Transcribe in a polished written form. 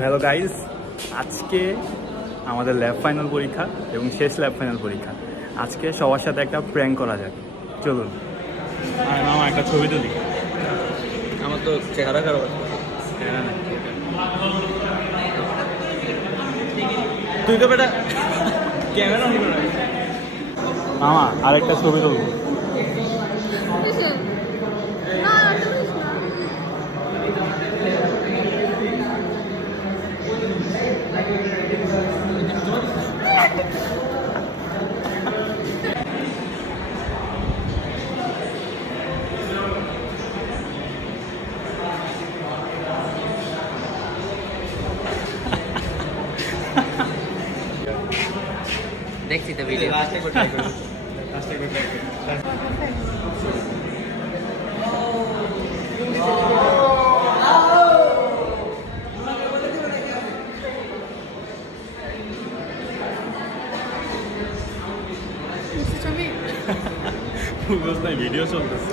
Hello guys, আজকে আমাদের lab final পরীক্ষা এবং শেষ ল্যাব ফাইনাল পরীক্ষা। আজকে সবার সাথে একটা প্র্যাঙ্ক করা যাক, চলুন। মামা একটা ছবি তুলি। আমার তো চেহারা খারাপ আছে। তুই তো বেটা ক্যামেরা অন করে মামা আরেকটা ছবি তুলব। দেখছি তো ভিডিও লাস্টে করে ট্রাই করব। ভিডিও চলতেছে।